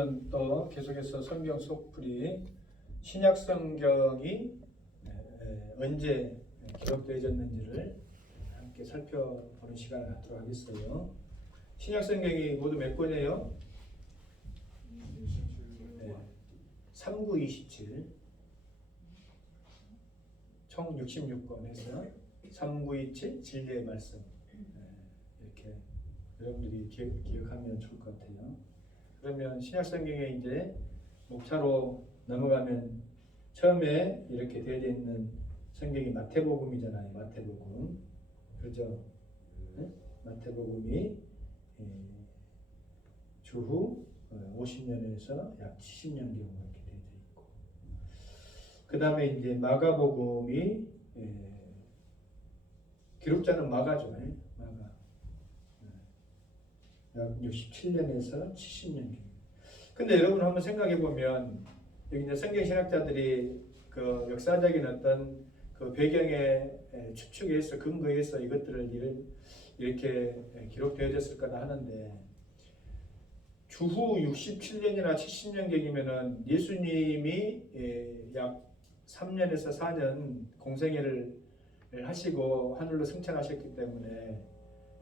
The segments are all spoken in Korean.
오늘은 또 계속해서 성경 속풀이 신약 성경이 언제 기록되어졌는지를 함께 살펴보는 시간을 갖도록 하겠어요. 신약 성경이 모두 몇 권이에요? 3927 총 66권에서 3927 진리의 말씀 이렇게 여러분들이 기억하면 좋을 것 같아요. 그러면 신약 성경에 이제 목차로 넘어가면 처음에 이렇게 되어 있는 성경이 마태복음이잖아요. 마태복음. 그렇죠? 네? 마태복음이 주후 50년에서 약 70년경 이렇게 되어 있고, 그 다음에 이제 마가복음이 기록자는 마가죠. 마가. 약 67년에서 70년. 근데 여러분 한번 생각해 보면 여기 이제 성경 신학자들이 그 역사적인 어떤 그 배경에 추측해서 근거해서 이것들을 이렇게 기록되어졌을 거다 하는데, 주후 67년이나 70년경이면은 예수님이 약 3년에서 4년 공생애를 하시고 하늘로 승천하셨기 때문에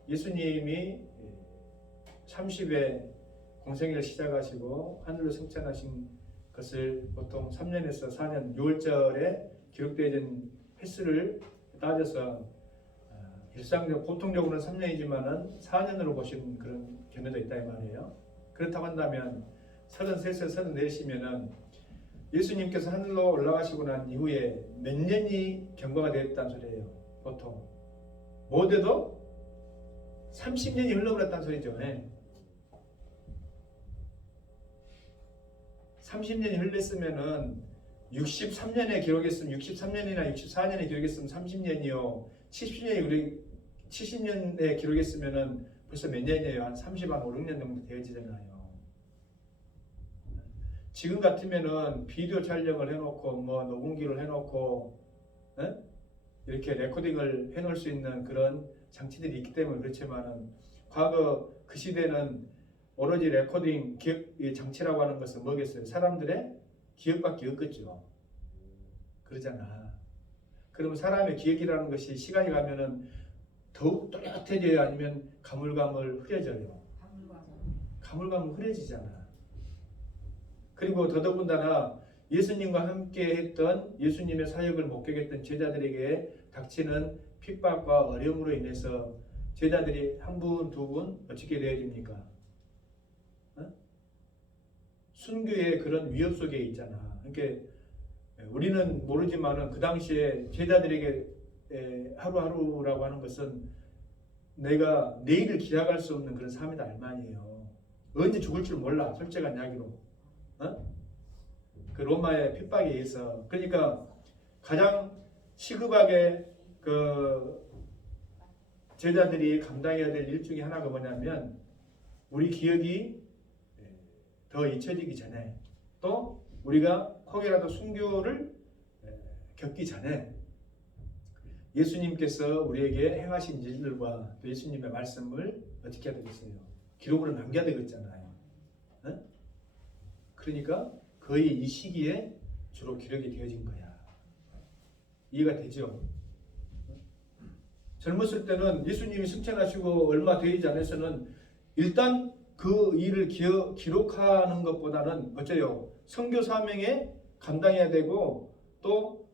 예수님이 30에 공생애를 시작하시고 하늘로 승천하신 것을 보통 3년에서 4년 6월절에 기록되어진 횟수를 따져서 일상적 보통적으로는 3년이지만은 4년으로 보시는 그런 견해도 있다 이 말이에요. 그렇다고 한다면 33세 34시면은 예수님께서 하늘로 올라가시고 난 이후에 몇 년이 경과가 되었다는 소리예요. 보통 못해도 30년이 흘러버렸다는 소리죠. 30년이 흘렀으면은 63년에 기록했으면 63년이나 64년에 기록했으면 30년이요. 70년에 기록했으면은 벌써 몇 년이에요? 한 30, 한 5, 6년 정도 되어지잖아요. 지금 같으면은 비디오 촬영을 해놓고 뭐 녹음기를 해놓고 이렇게 레코딩을 해놓을 수 있는 그런 장치들이 있기 때문에 그렇지만은 과거 그 시대는 오로지 레코딩 기억 장치라고 하는 것은 뭐겠어요? 사람들의 기억밖에 없겠죠. 그러잖아. 그러면 사람의 기억이라는 것이 시간이 가면은 더욱 또렷해져요? 아니면 가물가물 흐려져요? 가물가물 흐려지잖아. 그리고 더더군다나 예수님과 함께 했던 예수님의 사역을 목격했던 제자들에게 닥치는 핍박과 어려움으로 인해서 제자들이 한 분, 두 분 어떻게 되어집니까? 순교의 그런 위협 속에 있잖아. 그러니까 우리는 모르지만은 그 당시에 제자들에게 하루하루라고 하는 것은 내가 내일을 기약할 수 없는 그런 삶이다 알 말이에요. 언제 죽을 줄 몰라. 솔직한 이야기로. 그 로마의 핍박에 의해서. 그러니까 가장 시급하게 그 제자들이 감당해야 될 일 중에 하나가 뭐냐면 우리 기억이 더 잊혀지기 전에, 또 우리가 혹여라도 순교를 겪기 전에 예수님께서 우리에게 행하신 일들과 또 예수님의 말씀을 어떻게 해야 되겠어요? 기록으로 남겨야 되겠잖아요. 그러니까 거의 이 시기에 주로 기록이 되어진 거야. 이해가 되죠? 젊었을 때는 예수님이 승천하시고 얼마 되지 않아서는 일단 그 일을 기록하는 것보다는 어째요? 선교 사명에 감당해야 되고 또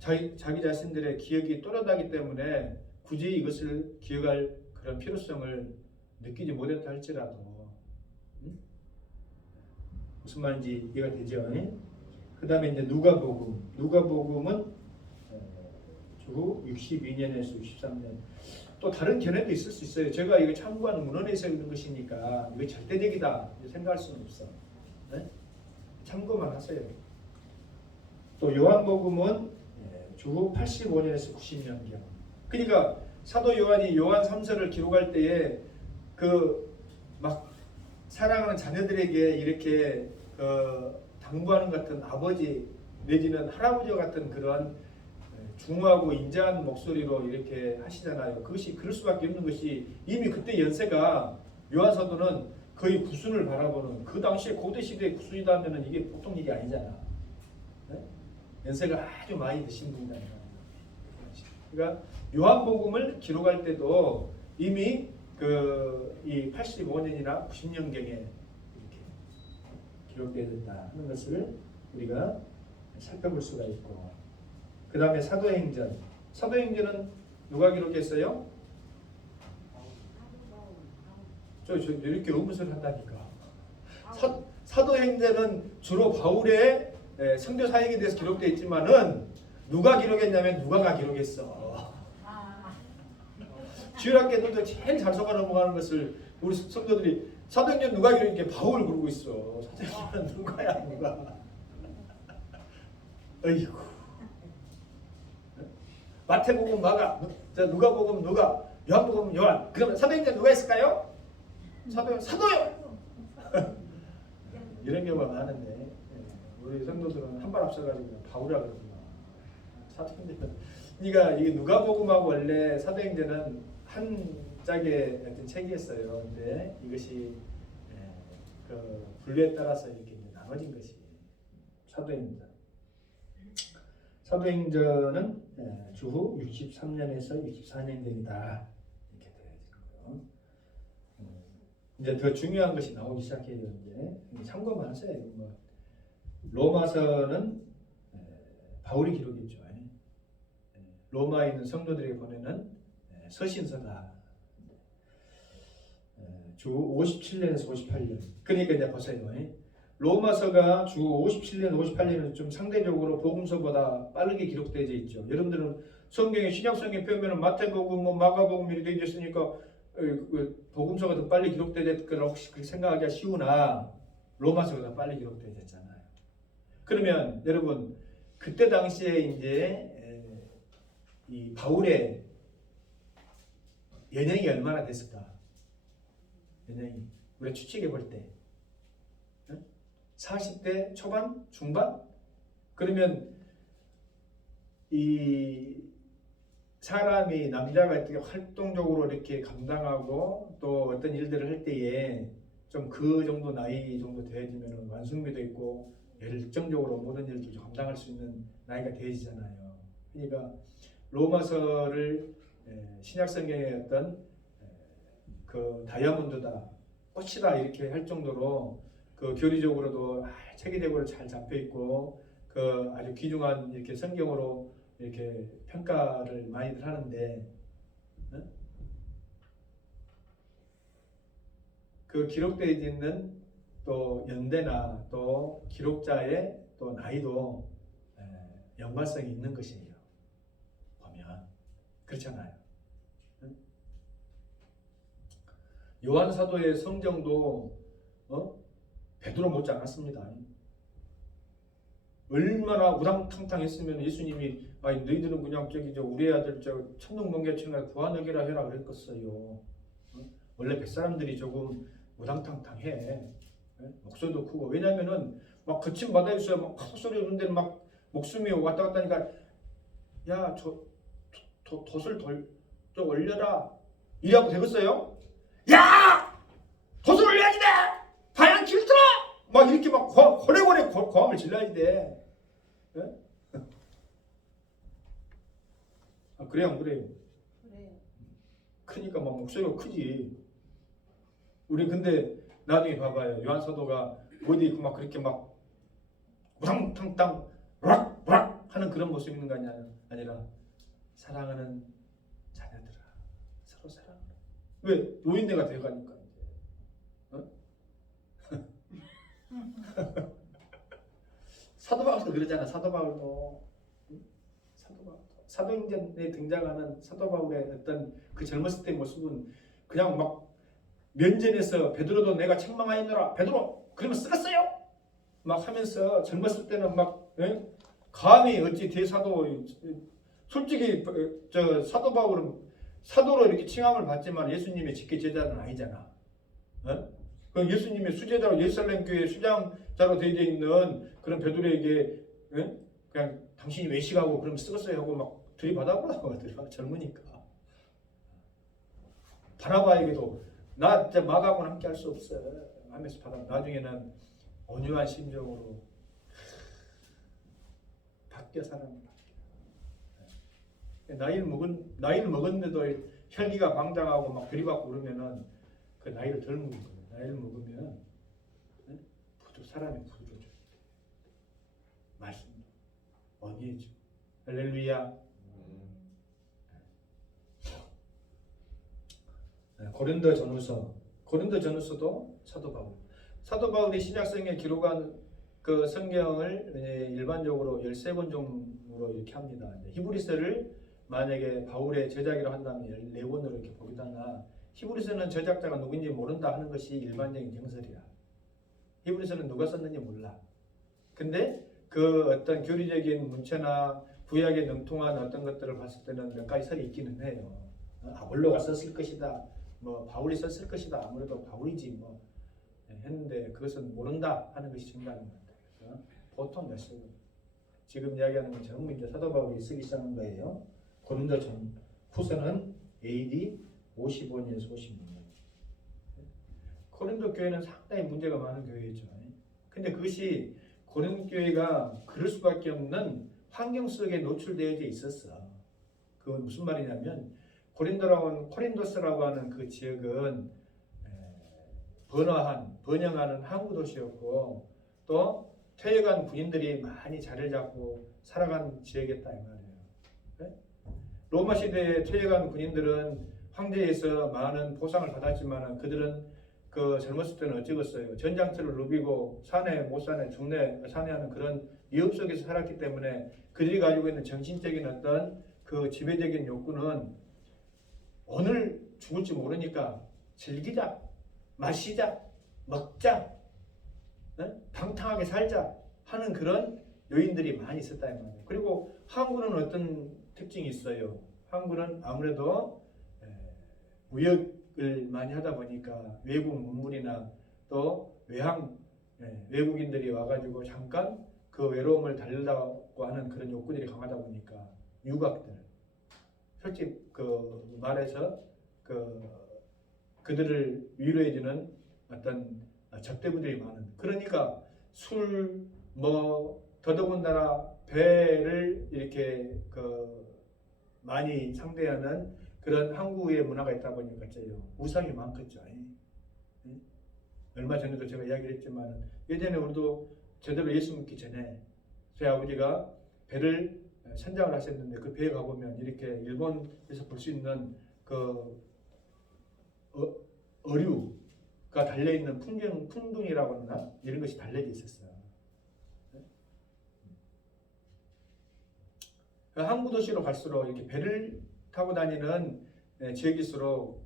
자기 자신들의 기억이 또렷하기 때문에 굳이 이것을 기억할 그런 필요성을 느끼지 못했다 할지라도 무슨 말인지 이해가 되죠? 그 다음에 이제 누가복음은 주후 62년에서 63년. 또 다른 견해도 있을 수 있어요. 제가 이거 참고하는 문헌에서 있는 것이니까 이거 절대적이다 생각할 수는 없어. 참고만 하세요. 또 요한복음은 주후 85년에서 90년경. 그러니까 사도 요한이 요한 3서를 기록할 때에 그 막 사랑하는 자녀들에게 이렇게 당부하는 것 같은 아버지 내지는 할아버지 같은 그런 중후하고 인자한 목소리로 이렇게 하시잖아요. 그것이 그럴 수밖에 없는 것이 이미 그때 연세가 요한 사도는 거의 구순을 바라보는 그 당시에 고대 시대의 구순이다 하면은 이게 보통 일이 아니잖아. 네? 연세가 아주 많이 드신 분이다. 그러니까 요한복음을 기록할 때도 이미 이 85년이나 90년경에 이렇게 기록되어야 된다 하는 것을 우리가 살펴볼 수가 있고, 그 다음에 사도행전. 사도행전은 누가 기록했어요? 저 이렇게 의문사를 한다니까. 사도행전은 주로 바울의 선교 사역에 대해서 기록되어 있지만은 누가 기록했냐면 누가가 기록했어. 주일학교들도 제일 잘 속아 넘어가는 것을 우리 성도들이 사도행전 누가 기록했게 바울 그러고 있어. 사도행전은 누가야 누가. 어이구. 마태복음 마가, 누가복음 누가, 요한복음 요한. 그러면 사도행전 누가 했을까요? 사도요. 이런 경우가 많은데 우리 성도들은 한 발 앞서가지고 바울이라 그러구나. 사도행전. 그러니까 이게 누가복음하고 원래 사도행전은 한 짝의 어떤 책이었어요. 근데 이것이 그 분류에 따라서 이렇게 나눠진 것이 사도행전. 사도행전은 주후 63년에서 64년경이다 이렇게 되어 있고요. 이제 더 중요한 것이 나오기 시작해요. 이제 참고만 하세요. 뭐 로마서는 바울이 기록했죠. 로마에 있는 성도들에게 보내는 서신서다. 주 57년에서 58년. 그러니까 이제 보세요. 로마서가 주 57년, 58년은 좀 상대적으로 복음서보다 빠르게 기록되어 있죠. 여러분들은 성경의 신약성경 펴면은 마태복음, 마가복음 이렇게 되어 있으니까 복음서가 더 빨리 기록되어 거라고 혹시 그렇게 생각하기가 쉬우나 로마서가 더 빨리 기록되어 있잖아요. 그러면 여러분 그때 당시에 이제 이 바울의 연령이 얼마나 됐을까? 연령이 우리가 추측해 볼 때 40대 초반? 중반? 그러면 이 사람이 남자가 이렇게 활동적으로 이렇게 감당하고 또 어떤 일들을 할 때에 좀 그 정도 나이 정도 되어지면 완숙미도 있고 열정적으로 모든 일을 감당할 수 있는 나이가 되어지잖아요. 그러니까 로마서를 신약성경의 어떤 그 다이아몬드다, 꽃이다 이렇게 할 정도로 그 교리적으로도 체계적으로 잘 잡혀 있고 그 아주 귀중한 이렇게 성경으로 이렇게 평가를 많이들 하는데 그 기록되어 있는 또 연대나 또 기록자의 또 나이도 연관성이 있는 것이에요. 보면 그렇잖아요. 요한 사도의 성정도 베드로 못지 않았습니다. 얼마나 우당탕탕했으면 예수님이 너희들은 그냥 우리 아들 천둥번개처럼 구하느기라 해라 그랬겠어요. 원래 뱃사람들이 조금 우당탕탕해. 목소리도 크고. 왜냐면은 막 거친 바다에 있어요. 막 헛소리 하는 데는 막 목숨이 왔다 갔다 하니까 야, 돛을 좀 올려라. 이래갖고 되겠어요? 야! 돛을 올려야지 돼! 방향 길들어! 막 이렇게 막 고래고래 고함을 질러야지 돼. 네? 아, 그래요, 안 그래요? 그래요. 그러니까 막 목소리가 크지. 우리 근데 나중에 봐봐요. 요한 사도가 어디 있고 막 그렇게 막 우당탕탕 락 하는 그런 모습이 있는 거 아니라 사랑하는 자녀들아 서로 사랑하라. 왜? 노인네가 돼가니까. 사도 바울도 그러잖아. 사도 바울도 사도행전에 등장하는 사도 바울의 어떤 그 젊었을 때 모습은 그냥 막 면전에서 베드로도 내가 책망하였노라. 베드로 그러면 쓰겠어요? 막 하면서 젊었을 때는 막 감히 어찌 대사도 솔직히 저 사도 바울은 사도로 이렇게 칭함을 받지만 예수님의 직계 제자는 아니잖아. 그 예수님의 수제자로 예루살렘 교회 수장자로 되어 있는 그런 베드로에게 그냥 당신이 외식하고 그럼 쓰겠어요 하고 막 들이받아보라고 하더라. 젊으니까. 바나바에게도 나 진짜 마가하고는 함께 할 수 없어. 하면서 받아 나중에는 온유한 심정으로 바뀌어 사람이 바뀌어. 나이를 먹었는데도 혈기가 방장하고 막 들이받고 그러면은 그 나이를 덜 먹은 거예요. 나이를 먹으면 사람이 부드러워져. 말씀 언니죠. 할렐루야. 고린도전후서도 사도 바울이 신약성경에 기록한 그 성경을 일반적으로 13권 정도로 이렇게 합니다. 히브리서를 만약에 바울의 제작이라고 한다면 14권으로 이렇게 보기도 하나, 히브리서는 저작자가 누군지 모른다 하는 것이 일반적인 정설이야. 히브리서는 누가 썼는지 몰라. 근데 그 어떤 교리적인 문체나 구약에 능통한 어떤 것들을 봤을 때는 몇 가지 설이 있기는 해요. 아볼로가 썼을 것이다. 뭐 바울이 썼을 것이다. 아무래도 바울이지 뭐 했는데 그것은 모른다 하는 것이 정답인 것 같아요. 그래서 보통 몇 설. 지금 이야기하는 건 전부 이제 사도 바울이 쓰기 시작한 거예요. 고린도전 후서는 AD 55년에서 56년. 고린도 교회는 상당히 문제가 많은 교회죠. 근데 그것이 고린도 교회가 그럴 수밖에 없는 환경 속에 노출되어져 있었어. 그건 무슨 말이냐면 코린도스라고 하는 그 지역은 번영하는 항구 도시였고 또 퇴역한 군인들이 많이 자리를 잡고 살아간 지역이었다 이 말이에요. 로마 시대에 퇴역한 군인들은 황제에서 많은 보상을 받았지만 그들은 그 젊었을 때는 어쩌겠어요. 전장터를 누비고 산에 못 사네 중내 산에 하는 그런 위협 속에서 살았기 때문에 그들이 가지고 있는 정신적인 어떤 그 지배적인 욕구는 오늘 죽을지 모르니까 즐기자, 마시자, 먹자, 방탕하게 살자 하는 그런 요인들이 많이 있었다 이 말이에요. 그리고 항구는 어떤 특징이 있어요. 항구는 아무래도 무역을 많이 하다 보니까 외국 문물이나 또 외국인들이 와가지고 잠깐 그 외로움을 달래려고 하는 그런 욕구들이 강하다 보니까 유각들, 솔직히 그 말해서 그들을 위로해주는 어떤 접대부들이 많은. 그러니까 술, 더더군다나 배를 이렇게 많이 상대하는 그런 항구의 문화가 있다 보니까 우상이 많겠죠. 얼마 전에도 제가 이야기를 했지만 예전에 우리도 제대로 예수 믿기 전에 저희 아버지가 배를 선장을 하셨는데 그 배에 가보면 이렇게 일본에서 볼 수 있는 그 어류가 달려있는 풍등이라고 하나 이런 것이 달려져 있었어요. 항구도시로 갈수록 이렇게 배를 타고 다니는 지역일수록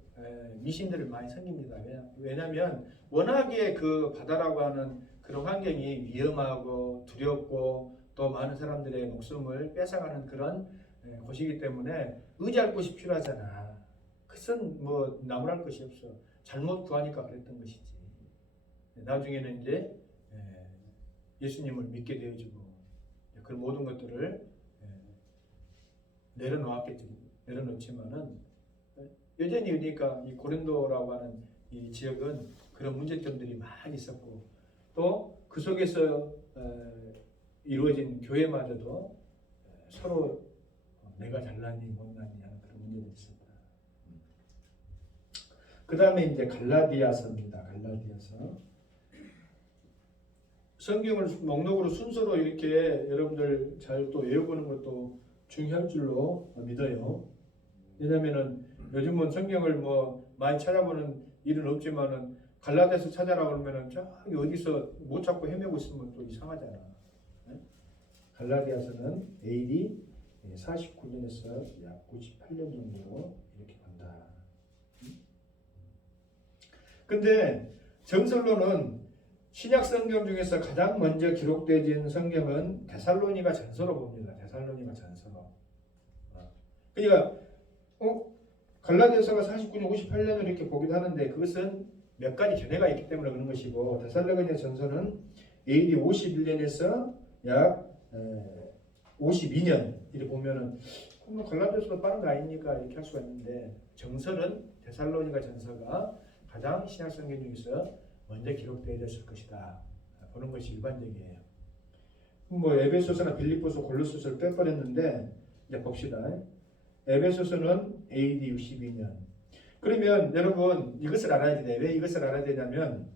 미신들을 많이 생깁니다. 왜냐하면 워낙에 그 바다라고 하는 그런 환경이 위험하고 두렵고 또 많은 사람들의 목숨을 뺏어가는 그런 곳이기 때문에 의지할 곳이 필요하잖아. 그것은 뭐 나무랄 것이 없어. 잘못 구하니까 그랬던 것이지. 나중에는 이제 예수님을 믿게 되어지고 그 모든 것들을 내려놓았지만은 여전히 그러니까 이 고린도라고 하는 이 지역은 그런 문제점들이 많이 있었고 또 그 속에서 이루어진 교회마저도 서로 내가 잘나니 못나니 하는 그런 문제들이 있었다. 그 다음에 이제 갈라디아서입니다. 갈라디아서. 성경을 목록으로 순서로 이렇게 여러분들 잘 또 외워보는 것도 중요할 줄로 믿어요. 왜냐면은 요즘은 성경을 많이 찾아보는 일은 없지만은 갈라디아서 찾아라 그러면은 저기 어디서 못 찾고 헤매고 있으면 또 이상하잖아. 갈라디아서는 AD 49년에서 약 98년 정도로 이렇게 본다. 근데 정설로는 신약 성경 중에서 가장 먼저 기록되어진 성경은 데살로니가 전서로 봅니다. 데살로니가 전서로. 그러니까 갈라디아서가 49년, 58년을 이렇게 보기도 하는데 그것은 몇 가지 견해가 있기 때문에 그런 것이고 데살로니가 전서는 AD 51년에서 약 52년 이렇게 보면은 갈라디아서도 빠른 거 아닙니까? 이렇게 할 수가 있는데 정설은 데살로니가 전서가 가장 신약 성경 중에서 먼저 기록되어 있을 것이다 보는 것이 일반적이에요. 뭐 에베소서나 빌립보서, 골로새서를 빼버렸는데 이제 봅시다. 에베소서는 AD 62년. 그러면 여러분 이것을 알아야 돼. 왜 이것을 알아야 되냐면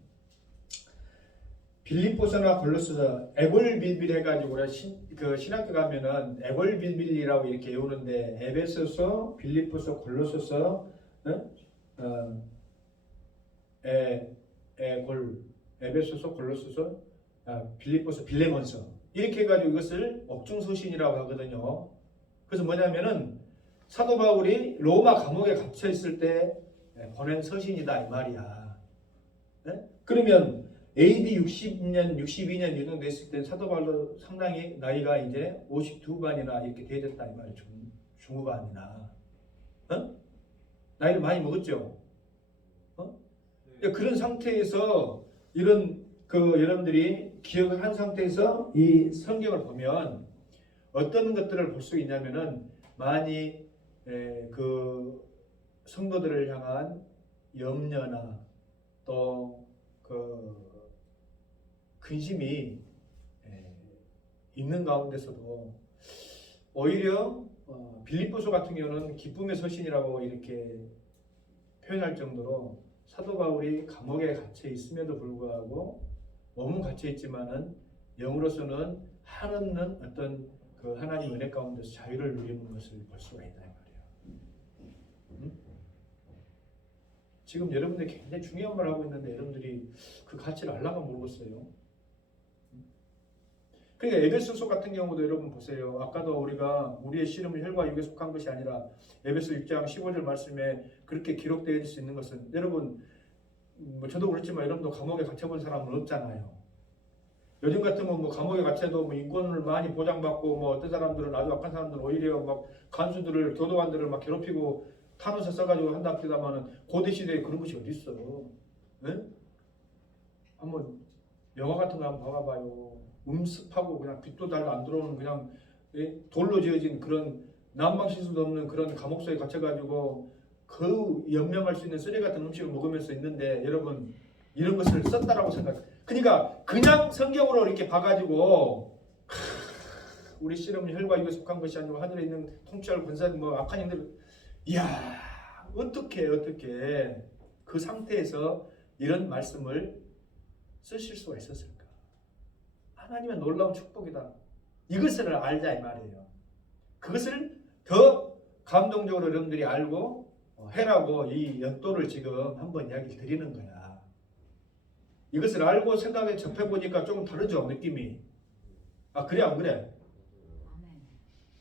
빌립보서나 골로새서 에골빌빌 해가지고 그 신학교 가면은 에골빌빌이라고 이렇게 외우는데 에베소서, 빌립보서, 골로새서, 에베소서, 골로새서, 빌립보서, 빌레몬서 이렇게 해가지고 이것을 옥중서신이라고 하거든요. 그래서 뭐냐면은 사도 바울이 로마 감옥에 갇혀 있을 때 보낸 서신이다 이 말이야. 네? 그러면 AD 60년, 62년 유동됐을 때 사도 바울도 상당히 나이가 이제 52반이나 이렇게 되어졌다 이 말이에요. 중후반이나. 나이를 많이 먹었죠. 그런 상태에서 이런 여러분들이 기억을 한 상태에서 이 성경을 보면 어떤 것들을 볼 수 있냐면은 많이 그 성도들을 향한 염려나 또 그 근심이 있는 가운데서도 오히려 빌립보서 같은 경우는 기쁨의 서신이라고 이렇게 표현할 정도로 사도 바울이 감옥에 갇혀 있음에도 불구하고 몸은 갇혀 있지만은 영으로서는 한없는 어떤 그 하나님 은혜 가운데서 자유를 누리는 것을 볼 수가 있다 이 말이에요. 지금 여러분들이 굉장히 중요한 말을 하고 있는데 여러분들이 그 가치를 알라가 모르겠어요. 그러니까 에베소서 같은 경우도 여러분 보세요. 아까도 우리가 우리의 씨름은 혈과 육에 속한 것이 아니라 에베소 6장 15절 말씀에 그렇게 기록되어 있을 수 있는 것은 여러분 뭐 저도 그렇지만 여러분도 감옥에 갇혀본 사람은 없잖아요. 요즘 같으면 뭐 감옥에 갇혀도 뭐 인권을 많이 보장받고 뭐 어떤 사람들은 아주 악한 사람들은 오히려 막 간수들을 교도관들을 막 괴롭히고 탄원서 써가지고 한다 합니다만은 고대 시대에 그런 것이 어디 있어? 네? 한번 영화 같은 거 한번 봐봐요. 음습하고 그냥 빛도 잘 안 들어오는 그냥 돌로 지어진 그런 난방 시설도 없는 그런 감옥소에 갇혀가지고 그 연명할 수 있는 쓰레기 같은 음식을 먹으면서 있는데 여러분 이런 것을 썼다라고 생각. 그러니까 그냥 성경으로 이렇게 봐가지고 우리 씨름은 혈과 육에 속한 것이 아니고 하늘에 있는 통치할 권세 뭐 악한 영들 이야 어떻게 그 상태에서 이런 말씀을 쓰실 수가 있었을까? 하나님의 놀라운 축복이다. 이것을 알자 이 말이에요. 그것을 더 감동적으로 여러분들이 알고 해라고 이 연도를 지금 한번 이야기 드리는 거야. 이것을 알고 생각에 접해보니까 조금 다르죠 느낌이. 아 그래 안 그래?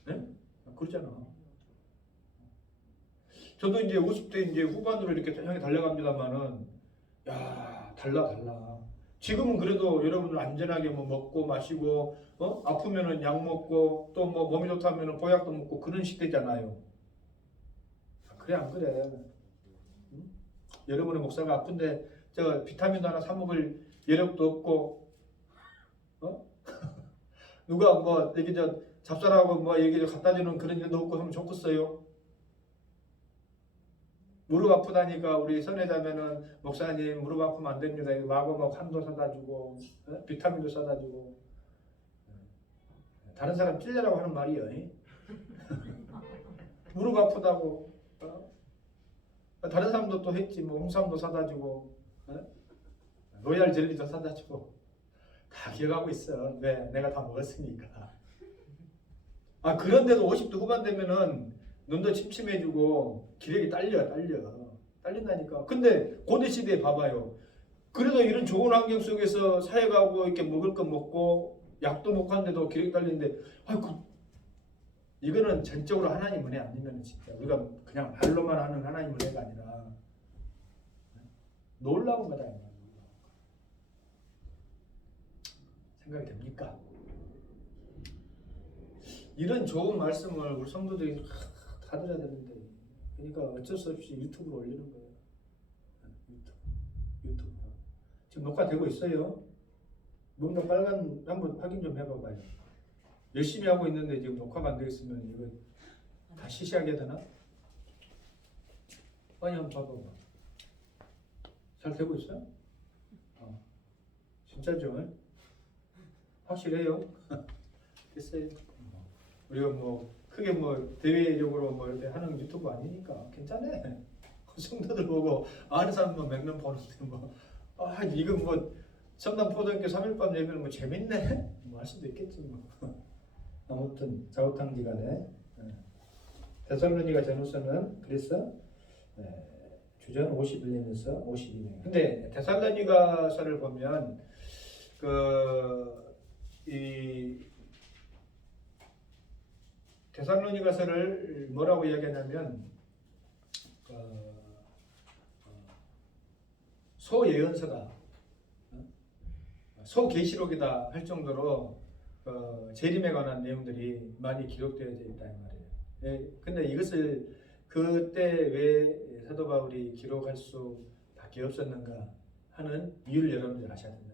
네? 그렇잖아. 저도 이제 50대 이제 후반으로 이렇게 향해 달려갑니다만은 야 달라. 지금은 그래도 여러분들 안전하게 뭐 먹고 마시고 아프면은 약 먹고 또 뭐 몸이 좋다면은 보약도 먹고 그런 시대잖아요. 그래 안 그래? 응? 여러분의 목사가 아픈데 저 비타민도 하나 사 먹을 여력도 없고 누가 뭐 여기 저 잡사라고 뭐 여기 갖다 주는 그런 일도 없고 하면 좋겠어요? 무릎 아프다니까 우리 선회자면은 목사님 무릎 아프면 안 됩니다. 마구 막 한도 사다 주고 비타민도 사다 주고 다른 사람 찔려라고 하는 말이에요. 무릎 아프다고 다른 사람도 또 했지 뭐 홍삼도 사다 주고 로얄 젤리도 사다 주고 다 기억하고 있어. 왜? 내가 다 먹었으니까. 아 그런데도 50대 후반 되면은 눈도 침침해지고 기력이 딸린다니까. 근데 고대 시대에 봐봐요. 그래도 이런 좋은 환경 속에서 사역하고 이렇게 먹을 거 먹고 약도 먹고 하는데도 기력이 딸리는데 아이고 이거는 전적으로 하나님 은혜 아니면 진짜 우리가 그냥 말로만 하는 하나님 은혜가 아니라 놀라운 거다. 생각이 됩니까? 이런 좋은 말씀을 우리 성도들이 다 들어야 되는데 그러니까 어쩔 수 없이 유튜브로 올리는 거예요. 유튜브. 지금 녹화되고 있어요. 뭔가 빨간 한번 확인 좀 해봐봐요. 열심히 하고 있는데 지금 녹화가 안 되어 있으면 이거 다시 시작해야 되나? 빨리 한번 봐봐봐. 잘 되고 있어요? 진짜죠? 확실해요? 됐어요. 우리가 뭐 크게 뭐 대외적으로 뭐 이렇게 하는 유튜브 아니니까 괜찮아. 성도들 보고 아는 사람만 맥락 보는데 뭐 이거 뭐 첨단포도학교 3일밤 예배는 뭐 재밌네? 뭐 할 수도 있겠지 뭐. 아무튼 자우탕지간에 데살로니가 전후서는 그래서 주전 51년에서 52년. 근데 데살로니가서를 보면 이 데살로니가서를 뭐라고 이야기하냐면 소예언서다, 소계시록이다 할 정도로 재림에 관한 내용들이 많이 기록되어져 있다 이 말이에요. 근데 이것을 그때 왜 사도 바울이 기록할 수밖에 없었는가 하는 이유를 여러분들 아셔야 된다.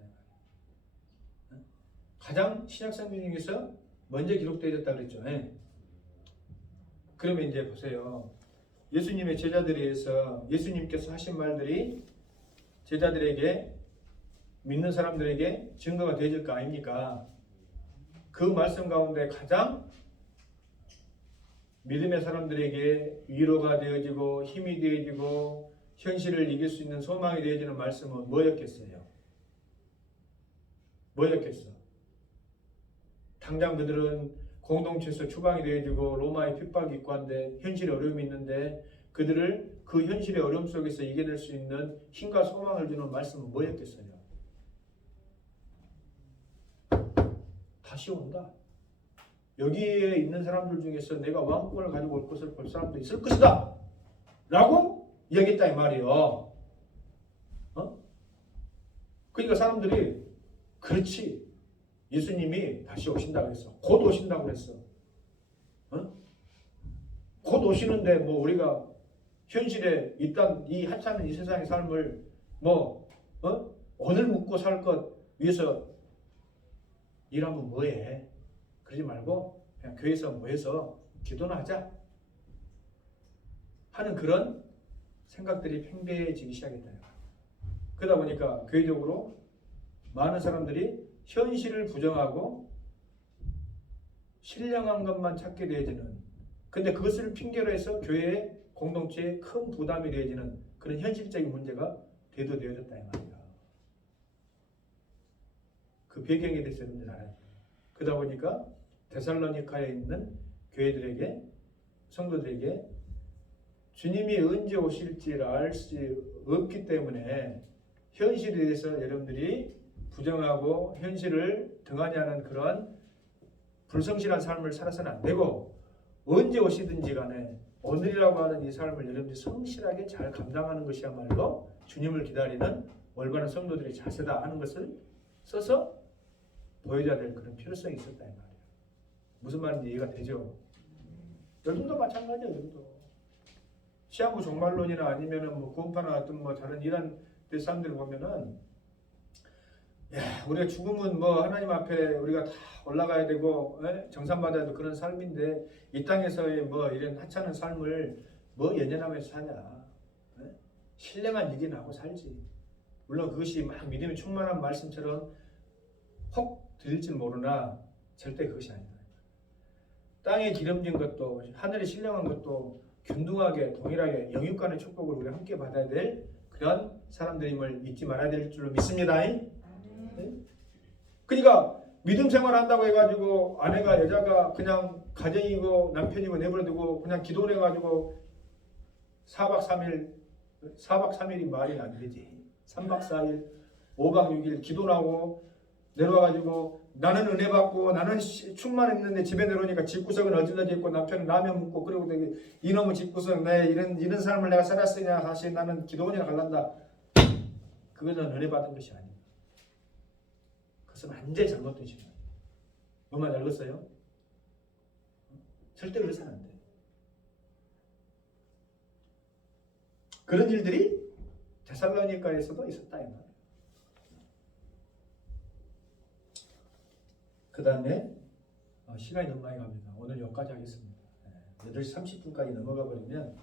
가장 신약성경 중에서 먼저 기록되어졌다 그랬죠. 그러면 이제 보세요. 예수님의 제자들에 의해서 예수님께서 하신 말들이 제자들에게, 믿는 사람들에게 증거가 되어질 거 아닙니까? 그 말씀 가운데 가장 믿음의 사람들에게 위로가 되어지고 힘이 되어지고 현실을 이길 수 있는 소망이 되어지는 말씀은 뭐였겠어요? 뭐였겠어? 당장 그들은 공동체에서 추방이 되어지고 로마의 핍박이 있고 한데 현실의 어려움이 있는데 그들을 그 현실의 어려움 속에서 이겨낼 수 있는 힘과 소망을 주는 말씀은 뭐였겠어요? 다시 온다. 여기에 있는 사람들 중에서 내가 왕권을 가지고 올 것을 볼 사람도 있을 것이다 라고 이야기했다 이 말이에요. 그러니까 사람들이 그렇지, 예수님이 다시 오신다고 했어, 곧 오신다고 했어, 곧 오시는데 뭐 우리가 현실에 일단 이 하찮은 이 세상의 삶을 오늘 묵고 살 것 위해서 일하면 뭐해? 그러지 말고 그냥 교회에서 모여서 기도나 하자 하는 그런 생각들이 팽배해지기 시작했다. 그러다 보니까 교회적으로 많은 사람들이 현실을 부정하고 신령한 것만 찾게 되어지는, 근데 그것을 핑계로 해서 교회의 공동체에 큰 부담이 되어지는 그런 현실적인 문제가 대두되어졌다 이 말이야. 그 배경에 대해서 여러분들 알아야 돼요. 그러다 보니까 데살로니카에 있는 교회들에게, 성도들에게 주님이 언제 오실지를 알 수 없기 때문에 현실에 대해서 여러분들이 부정하고 현실을 등한히 하는 그런 불성실한 삶을 살아서는 안 되고, 언제 오시든지 간에 오늘이라고 하는 이 삶을 여러분들이 성실하게 잘 감당하는 것이야말로 주님을 기다리는 올바른 성도들의 자세다 하는 것을 써서 보여줘야 될 그런 필요성이 있었다 이 말이에요. 무슨 말인지 이해가 되죠? 여러분도 마찬가지예요. 여러분도 시한부 종말론이나 아니면은 뭐 구원파나 어떤 뭐 다른 이런 사람들을 보면은, 우리가 죽으면 뭐 하나님 앞에 우리가 다 올라가야 되고 정산받아야 되고 그런 삶인데 이 땅에서의 뭐 이런 하찮은 삶을 뭐 연연하면서 사냐? 신령한 일이나 하고 살지. 물론 그것이 막 믿음이 충만한 말씀처럼 혹 들릴지 모르나 절대 그것이 아니다. 땅에 기름진 것도 하늘에 신령한 것도 균등하게 동일하게 영육간의 축복을 우리가 함께 받아야 될 그런 사람들임을 잊지 말아야 될 줄로 믿습니다. 그러니까 믿음 생활 한다고 해가지고 아내가 여자가 그냥 가정이고 남편이고 내버려두고 그냥 기도를 해가지고 4박 3일이 말이 안 되지. 3박 4일 5박 6일 기도 나오고 내려와가지고 나는 은혜 받고 나는 충만했는데 집에 내려오니까 집구석은 어질러져 있고 남편은 라면 먹고 그러고 되게 이놈의 집구석 내 이런 삶을 내가 살았으냐 사실 나는 기도원이나 갈란다. 그것은 은혜 받은 것이 아닙니다. 그것은 완전히 잘못된 신앙. 뭐만 알겠어요? 절대 그래서는 안 돼. 그런 일들이 데살로니가에서도 있었다 이 말이에요. 그 다음에 시간이 너무 많이 갑니다. 오늘 여기까지 하겠습니다. 8시 30분까지 넘어가 버리면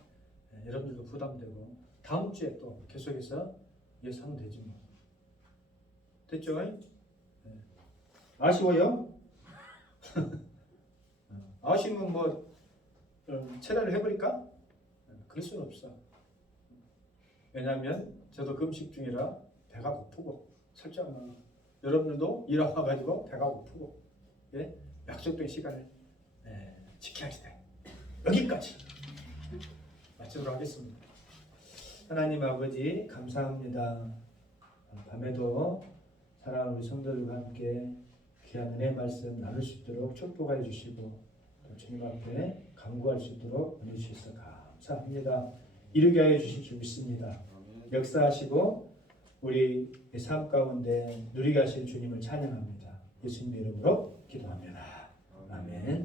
여러분들도 부담되고 다음 주에 또 계속해서 이어서 하면 되지 뭐. 됐죠? 아쉬워요? 아쉬우면 뭐 체라를 해버릴까? 그럴 수는 없어. 왜냐하면 저도 금식 중이라 배가 고프고 설정 여러분들도 일하고 와가지고 배가 고프고 예? 약속된 시간을 지켜야지 돼. 여기까지 마치도록 하겠습니다. 하나님 아버지 감사합니다. 밤에도 사랑하는 우리 성도들과 함께 귀한 은혜 말씀 나눌 수 있도록 축복해 주시고 또 주님 앞에 간구할 수 있도록 은혜 주셔서 감사합니다. 이루게 하여 주실 줄 믿습니다. 역사하시고 우리 삶 가운데 누리게 하실 주님을 찬양합니다. 예수님의 이름으로 기도합니다. 아멘.